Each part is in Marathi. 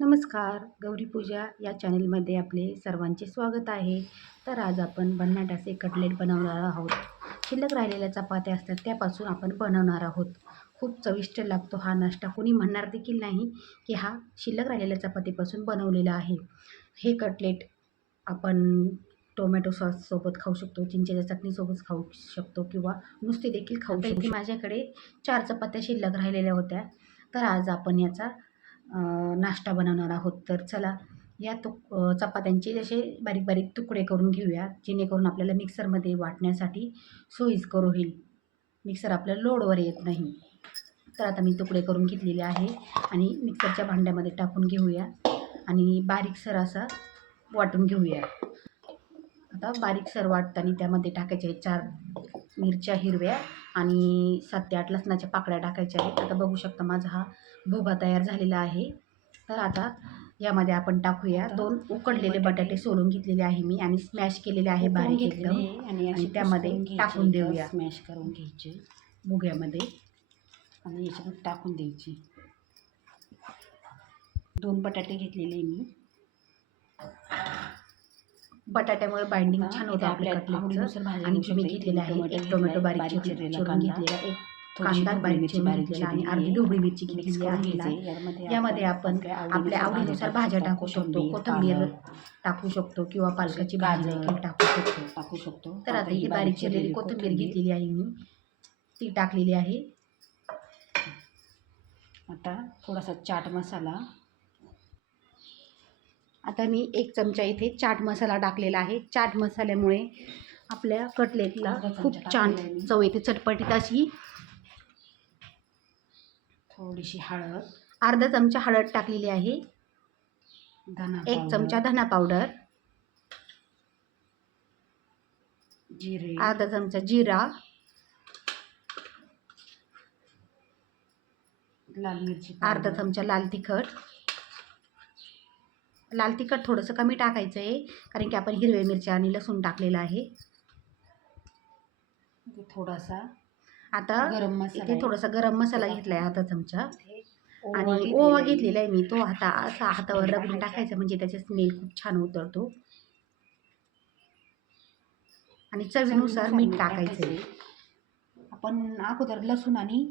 नमस्कार गौरी पूजा या चॅनलमध्ये आपले सर्वांचे स्वागत आहे. तर आज आपण भन्नाटाचे कटलेट बनवणार आहोत. शिल्लक राहिलेल्या चपात्या असतात त्यापासून आपण बनवणार आहोत. खूप चविष्ट लागतो हा नाश्ता. कोणी म्हणणार देखील नाही की हा शिल्लक राहिलेल्या चपातीपासून बनवलेला आहे. हे कटलेट आपण टोमॅटो सॉससोबत खाऊ शकतो चिंचेच्या चटणीसोबत खाऊ शकतो किंवा नुसते देखील खाऊ शकतो. माझ्याकडे चार चपात्या शिल्लक राहिलेल्या होत्या. तर आज आपण याचा नाश्ता बनवणार आहोत. तर चला या तुक चपात्यांचे जसे बारीक बारीक तुकडे करून घेऊया जेणेकरून आपल्याला मिक्सरमध्ये वाटण्यासाठी सोयीस्कर होईल. मिक्सर आपल्या लोडवर येत नाही. तर आता मी तुकडे करून घेतलेले आहे आणि मिक्सरच्या भांड्यामध्ये टाकून घेऊया आणि बारीकसर असा वाटून घेऊया. आता बारीकसर वाटताना त्यामध्ये टाकायचे आहेत चार मिरच्या हिरव्या आणि सात ते आठ लसणाच्या पाकळ्या टाकायच्या आहेत. आता बघू शकता माझा हा भोगा तयार झालेला आहे. तर आता यामध्ये आपण टाकूया. दोन उकडलेले बटाटे सोलून घेतलेले आहे मी आणि स्मॅश केलेले आहे बारीक एकदम. आणि त्यामध्ये टाकून देऊया. स्मॅश करून घ्यायचे. भुग्यामध्ये आणि याच्यामध्ये टाकून द्यायचे. दोन बटाटे घेतलेले मी. बटाट्यामुळे बाइंडिंग छान होतं आपल्या आणि शकतो. घेतलेला आहे टोमॅटो एक टोमॅटो बारीक घेतलेला. एक कांदा बारीक बारीक आणि अर्धी. ढोबळी मिरची करून आहे यामध्ये आपण आपल्या आवडीनुसार भाज्या टाकू शकतो कोथिंबीर टाकू शकतो किंवा पालकाची भाजी टाकू शकतो. टाकू शकतो. तर आता ही बारीक चिरलेली कोथिंबीर घेतलेली आहे मी. ती टाकलेली आहे. आता थोडासा चाट मसाला. आता मी एक चमचा इथे चाट मसाला टाकलेला आहे. चाट मसाल्यामुळे आपल्या कटलेटला खूप छान. चव येते. चटपटीत अशी थोडीशी हळद. अर्धा चमचा हळद टाकलेली आहे. धना एक चमचा धना पावडर जिरे. अर्धा चमचा जिरा. लाल मिरची अर्धा चमचा लाल तिखट. लाल तिखट थोडंसं कमी टाकायचं आहे कारण की आपण हिरव्या मिरच्या आणि लसूण टाकलेलं आहे. थोडासा आता गरम मसाला इथे. थोडासा गरम मसाला घेतला आहे अर्धा चमचा. आणि ओवा. घेतलेला आहे मी. तो हाता असा हातावर रगडून टाकायचा म्हणजे त्याचा स्मेल खूप छान उतरतो. आणि चवीनुसार मीठ टाकायचं आहे आपण अगोदर लसूण आणि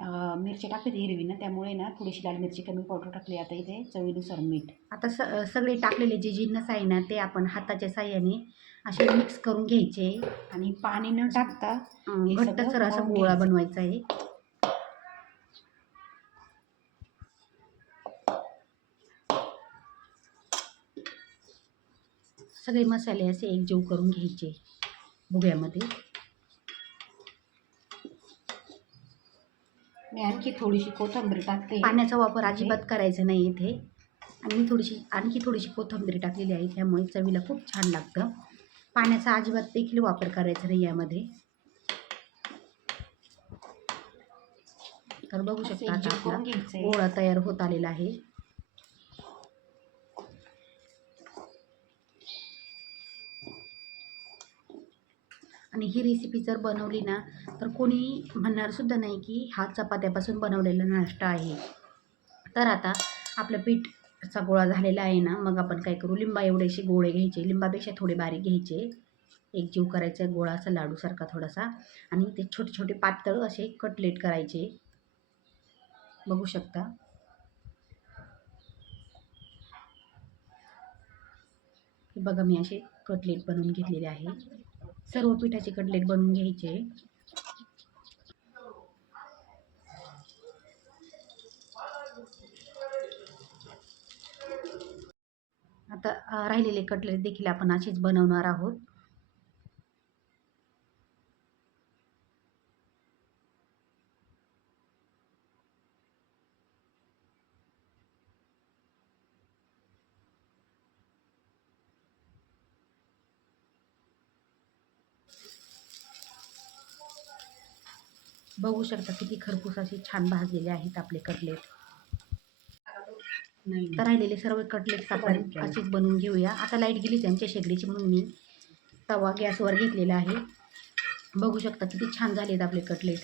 अं, मिरची टाकते हिरवी ना त्यामुळे ना थोडीशी लाल मिरची कमी पावडर टाकली आता इथे चवीनुसार मीठ. आता स सगळे टाकलेले जे जिन्नस आहे ना ते आपण हाताच्या साह्याने असे मिक्स करून घ्यायचे आणि पाणी न टाकता अं, घट्टसर सगळं असा गोळा. बनवायचा आहे. सगळे मसाले असे एकजीव करून घ्यायचे भुग्यामध्ये मी आणखी थोडीशी कोथिंबीर टाकते. पाण्याचा वापर अजिबात करायचा नाही इथे. आणि मी थोडीशी आणखी थोडीशी कोथिंबीर टाकलेली आहे त्यामुळे चवीला खूप छान लागतं. पाण्याचा अजिबात देखील वापर करायचा नाही यामध्ये. तर बघू शकता आता आपला. गोळा तयार होत आलेला आहे. आणि ही रेसिपी जर बनवली ना तर कोणी म्हणणार सुद्धा नाही की हा चपात्यापासून बनवलेला नाश्ता आहे. तर आता आपलं चा गोळा झालेला आहे ना मग आपण काय करू? लिंबा एवढेसे गोळे घ्यायचे. लिंबापेक्षा थोडे बारीक घ्यायचे. एक जीव करायचा गोळा असा लाडूसारखा थोडासा. आणि ते छोटे छोटे पातळ असे कटलेट करायचे. बघू शकता. बघा मी असे कटलेट बनवून घेतलेले आहे. सर्व पिठाचे कटलेट बनवून घ्यायचे. आता राहिलेले कटलेट देखील आपण असेच बनवणार आहोत. बघू शकता किती खरपूस असे छान भाजलेले आहेत आपले कटलेट. तर राहिलेले सर्व कटलेट्स आपण असेच बनवून घेऊया. आता लाइट गेलीच आमच्या शेगडीची म्हणून मी तवा गॅसवर घेतलेला आहे. बघू शकता किती छान झालेत आपले कटलेट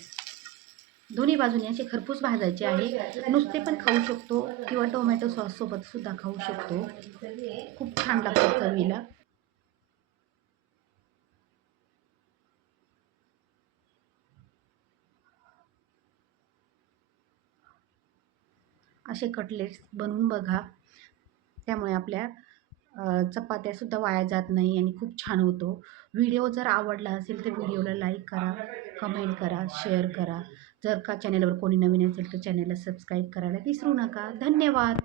दोन्ही बाजूने असे खरपूस भाजायचे आहे. नुसते पण खाऊ शकतो किंवा टोमॅटो सॉससोबत सुद्धा खाऊ शकतो. खूप छान लागतं चवीला. असे कटलेट्स बनवून बघा. त्यामुळे आपल्या चपात्यासुद्धा वाया जात नाही आणि खूप छान होतो. व्हिडिओ जर आवडला असेल तर व्हिडिओला लाईक करा कमेंट करा शेअर करा. जर का चॅनलवर कोणी नवीन असेल तर चॅनलला सबस्क्राईब करायला विसरू नका. धन्यवाद!